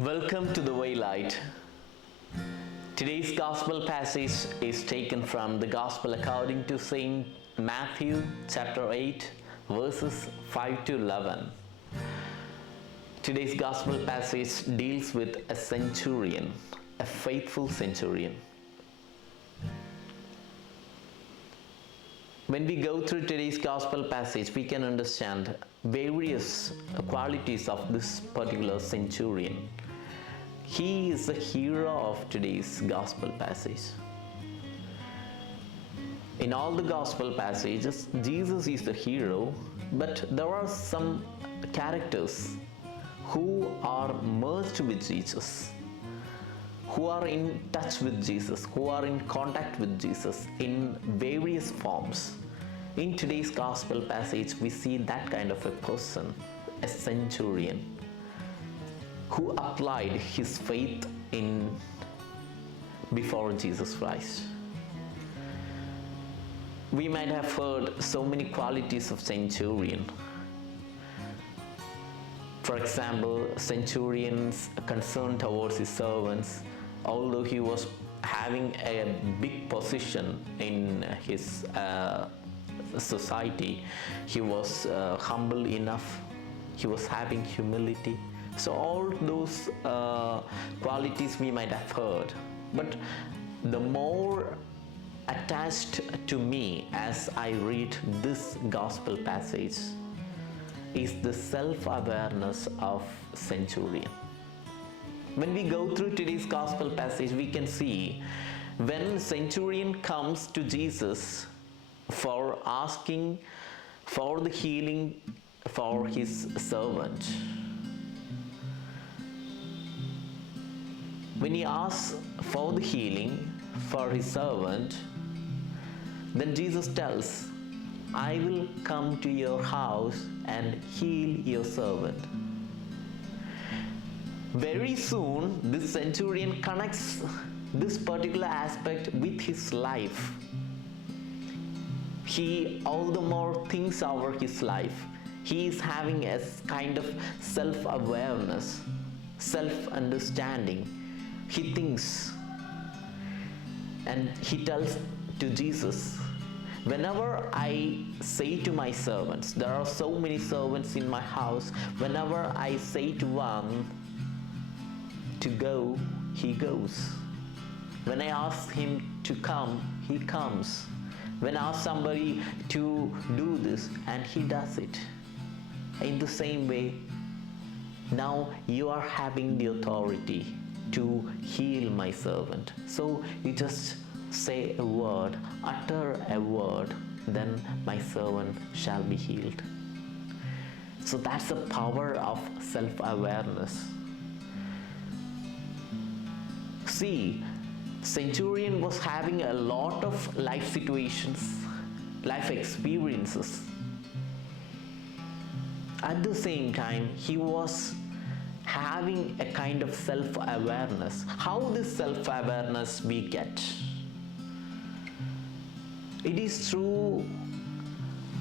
Welcome to the Waylight. Today's Gospel passage is taken from the Gospel according to St. Matthew chapter 8 verses 5 to 11. Today's Gospel passage deals with a centurion, a faithful centurion. When we go through today's Gospel passage, we can understand various qualities of this particular centurion. He is the hero of today's Gospel passage. In all the Gospel passages, Jesus is the hero, but there are some characters who are merged with Jesus, who are in touch with Jesus, who are in contact with Jesus in various forms. In today's Gospel passage, we see that kind of a person, a centurion, who applied his faith before Jesus Christ. We might have heard so many qualities of centurion. For example, centurion's concern towards his servants, although he was having a big position in his society, he was humble enough, he was having humility. So all those qualities we might have heard, but the more attached to me as I read this gospel passage is the self-awareness of centurion. When we go through today's gospel passage, we can see when centurion comes to Jesus for asking for the healing for his servant. When he asks for the healing for his servant, then Jesus tells, I will come to your house and heal your servant. Very soon, this centurion connects this particular aspect with his life. He all the more thinks over his life. He is having a kind of self-awareness, self-understanding. He thinks and he tells to Jesus, whenever I say to my servants, there are so many servants in my house, whenever I say to one to go, he goes. When I ask him to come, he comes. When I ask somebody to do this, and he does it. In the same way, now you are having the authority to heal my servant. So you just say a word, utter a word, then my servant shall be healed. So that's the power of self-awareness. See, centurion was having a lot of life situations, life experiences. At the same time, he was having a kind of self-awareness. How this self-awareness we get? It is through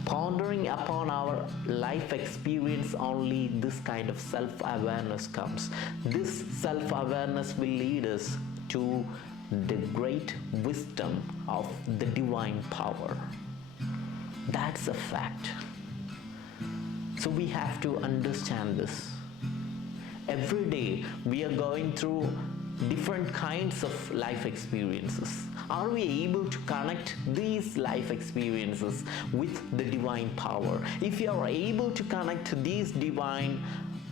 pondering upon our life experience only this kind of self-awareness comes. This self-awareness will lead us to the great wisdom of the divine power. That's a fact. So we have to understand this. Every day we are going through different kinds of life experiences. Are we able to connect these life experiences with the divine power? If you are able to connect these divine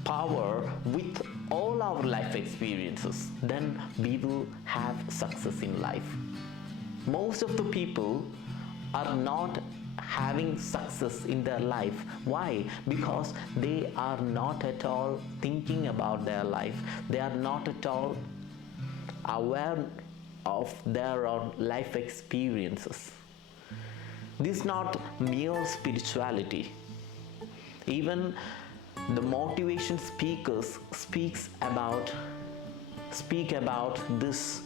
power with all our life experiences, then we will have success in life. Most of the people are not having success in their life. Why? Because they are not at all thinking about their life. They are not at all aware of their own life experiences. This is not mere spirituality. Even the motivation speakers speak about this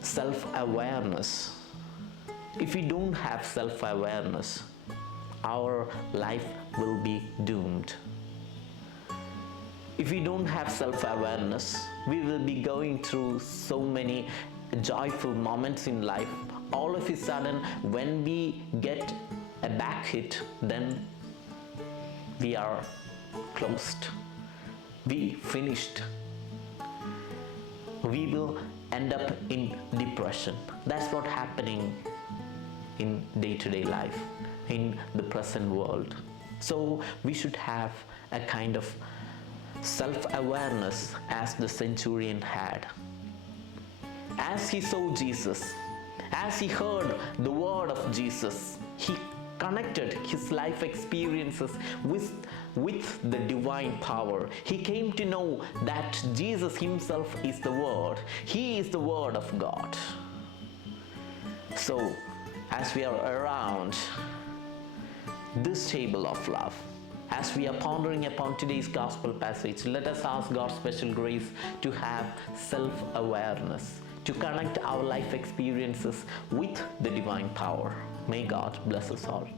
self-awareness. If we don't have self-awareness, our life will be doomed. If we don't have self-awareness, we will be going through so many joyful moments in life. All of a sudden, when we get a back hit, then we are closed. We finished. We will end up in depression. That's what happening in day-to-day life, in the present world. So we should have a kind of self-awareness as the centurion had. As he saw Jesus, as he heard the word of Jesus, he connected his life experiences with the divine power. He came to know that Jesus himself is the Word. He is the Word of God. So, as we are around this table of love, as we are pondering upon today's gospel passage, let us ask God's special grace to have self-awareness, to connect our life experiences with the divine power. May God bless us all.